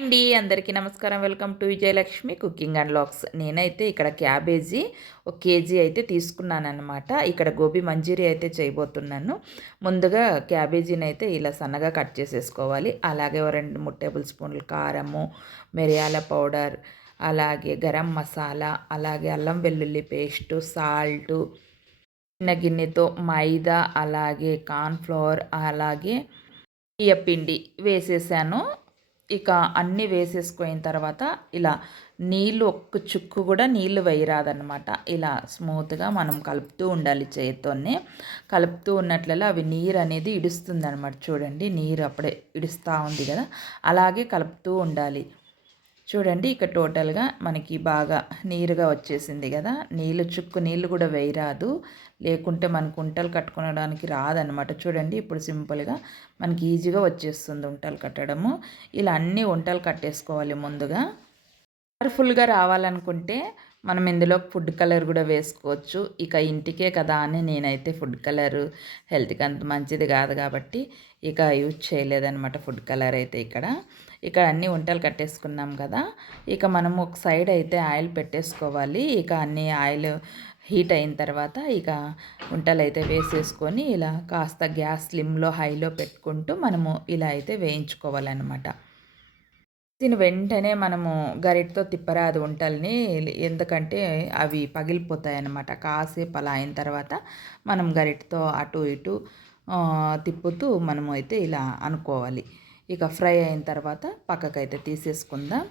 అండి అందరికీ నమస్కారం. Welcome to Vijayalakshmi cooking and vlogs. నేనైతే ఇక్కడ క్యాబేజీ 1 కేజీ అయితే తీసుకున్నానన్నమాట. ఇక్కడ గోబీ మంచూరి అయితే చేయబోతున్నాను. ముందుగా క్యాబేజీని అయితే ఇలా సన్నగా కట్ చేసేసుకోవాలి. అలాగే ఓ 2, 3 టేబుల్ స్పూన్లు కారము, మిరియాల పౌడర్, అలాగే గరం మసాలా, అలాగే అల్లం వెల్లుల్లి పేస్టు, సాల్టు, చిన్న గిన్నెతో మైదా, అలాగే కార్న్ ఫ్లోర్, అలాగే బియ్యపిండి వేసేసాను. ఇక అన్నీ వేసేసుకున్న తర్వాత ఇలా నీళ్ళు ఒక్క చుక్కు కూడా నీళ్ళు వేయరాదనమాట. ఇలా స్మూత్‌గా మనం కలుపుతూ ఉండాలి చేత్తోనే. కలుపుతూ ఉన్నట్లలా అవి నీరు అనేది ఇడుస్తుందనమాట. చూడండి నీరు అప్పుడే ఇడుస్తూ ఉంది కదా! అలాగే కలుపుతూ ఉండాలి. చూడండి ఇక టోటల్‌గా మనకి బాగా నీరుగా వచ్చేసింది కదా! చుక్కు నీళ్ళు కూడా వేయరాదు. లేకుంటే మనకు ఉంటలు కట్టుకోవడానికి రాదనమాట. చూడండి ఇప్పుడు సింపుల్‌గా మనకి ఈజీగా వచ్చేస్తుంది ఉంటలు కట్టడము. ఇలా అన్ని ఉంటలు కట్టేసుకోవాలి ముందుగా. కలర్ఫుల్‌గా రావాలనుకుంటే మనం ఇందులో ఫుడ్ కలర్ కూడా వేసుకోవచ్చు. ఇక ఇంటికే కదా అని నేనైతే ఫుడ్ కలరు హెల్త్‌కి అంత మంచిది కాదు కాబట్టి ఇక యూజ్ చేయలేదనమాట ఫుడ్ కలర్ అయితే ఇక్కడ. ఇక్కడ అన్నీ వంటలు కట్టేసుకున్నాం కదా! ఇక మనము ఒక సైడ్ అయితే ఆయిల్ పెట్టేసుకోవాలి. ఇక అన్నీ ఆయిల్ హీట్ అయిన తర్వాత ఇక వంటలైతే వేసేసుకొని ఇలా కాస్త గ్యాస్ స్లిమ్‌లో, హైలో పెట్టుకుంటూ మనము ఇలా అయితే వేయించుకోవాలనమాట. దీని వెంటనే మనము గరిటతో తిప్పరాదు వంటల్ని. ఎందుకంటే అవి పగిలిపోతాయన్నమాట. కాసేపు అలా అయిన తర్వాత మనం గరిటతో అటు ఇటు తిప్పుతూ మనము అయితే ఇలా అనుకోవాలి. ఇక ఫ్రై అయిన తర్వాత పక్కకైతే తీసేసుకుందాం.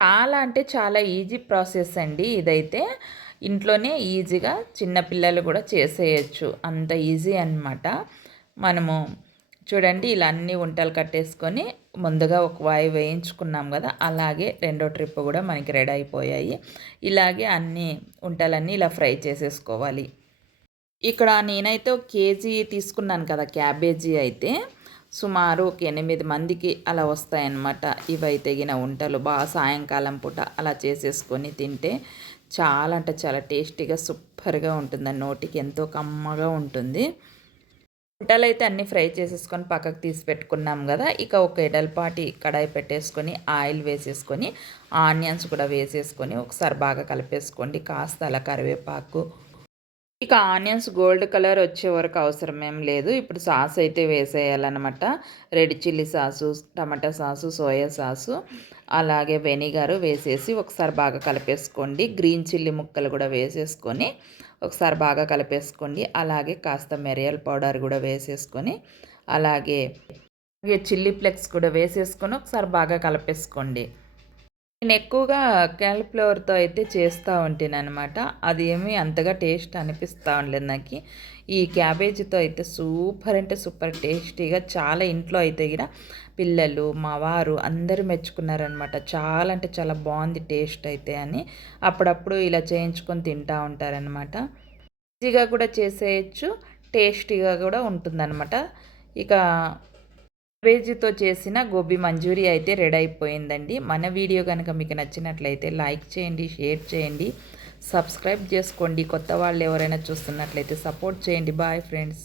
చాలా అంటే చాలా ఈజీ ప్రాసెస్ అండి ఇదైతే. ఇంట్లోనే ఈజీగా చిన్న పిల్లలు కూడా చేసేయచ్చు. అంత ఈజీ అనమాట. మనము చూడండి ఇలా అన్ని వంటలు కట్టేసుకొని ముందుగా ఒక వాయి వేయించుకున్నాం కదా! అలాగే రెండో ట్రిప్ కూడా మనకి రెడీ అయిపోయాయి. ఇలాగే అన్ని వంటలన్నీ ఇలా ఫ్రై చేసేసుకోవాలి. ఇక్కడ నేనైతే 1 కేజీ తీసుకున్నాను కదా క్యాబేజీ అయితే. సుమారు ఒక 8 మందికి అలా వస్తాయన్నమాట. ఇవైతే గిన వంటలు బాగా సాయంకాలం పూట అలా చేసేసుకొని తింటే చాలా అంటే చాలా టేస్టీగా సూపర్‌గా ఉంటుందండి. నోటికి ఎంతో కమ్మగా ఉంటుంది. వంటలైతే అన్నీ ఫ్రై చేసేసుకొని పక్కకు తీసి పెట్టుకున్నాం కదా! ఇక ఒక ఎడల్పాటి కడాయి పెట్టేసుకొని ఆయిల్ వేసేసుకొని ఆనియన్స్ కూడా వేసేసుకొని ఒకసారి బాగా కలిపేసుకోండి. కాస్త అలా కరివేపాకు, ఇక ఆనియన్స్ గోల్డ్ కలర్ వచ్చే వరకు అవసరమేం లేదు. ఇప్పుడు సాస్ అయితే వేసేయాలన్నమాట. రెడ్ చిల్లీ సాసు, టమాటా సాసు, సోయా సాసు, అలాగే వెనిగర్ వేసేసి ఒకసారి బాగా కలిపేసుకోండి. గ్రీన్ చిల్లీ ముక్కలు కూడా వేసేసుకొని ఒకసారి బాగా కలిపేసుకోండి. అలాగే కాస్త మిరియాల పౌడర్ కూడా వేసేసుకొని అలాగే చిల్లీ ఫ్లేక్స్ కూడా వేసేసుకొని ఒకసారి బాగా కలిపేసుకోండి. నేను ఎక్కువగా క్యాలీఫ్లవర్‌తో అయితే చేస్తూ ఉంటాననమాట. అది ఏమీ అంతగా టేస్ట్ అనిపిస్తా ఉండలేదు నాకి. ఈ క్యాబేజీతో అయితే సూపర్ అంటే సూపర్ టేస్టీగా చాలా ఇంట్లో అయితే గిన పిల్లలు, మా వారు అందరూ మెచ్చుకున్నారనమాట. చాలా అంటే చాలా బావుంది టేస్ట్ అయితే అని. అప్పుడప్పుడు ఇలా చేయించుకొని తింటా ఉంటారనమాట. ఈజీగా కూడా చేసేయచ్చు. టేస్టీగా కూడా ఉంటుందనమాట. ఇక క్యాబేజీతో చేసిన గోబీ మంచూరియా అయితే రెడీ అయిపోయిందండి. మన వీడియో కనుక మీకు నచ్చినట్లయితే లైక్ చేయండి, షేర్ చేయండి, సబ్స్క్రైబ్ చేసుకోండి. కొత్త వాళ్ళు ఎవరైనా చూస్తున్నట్లయితే సపోర్ట్ చేయండి. Bye friends.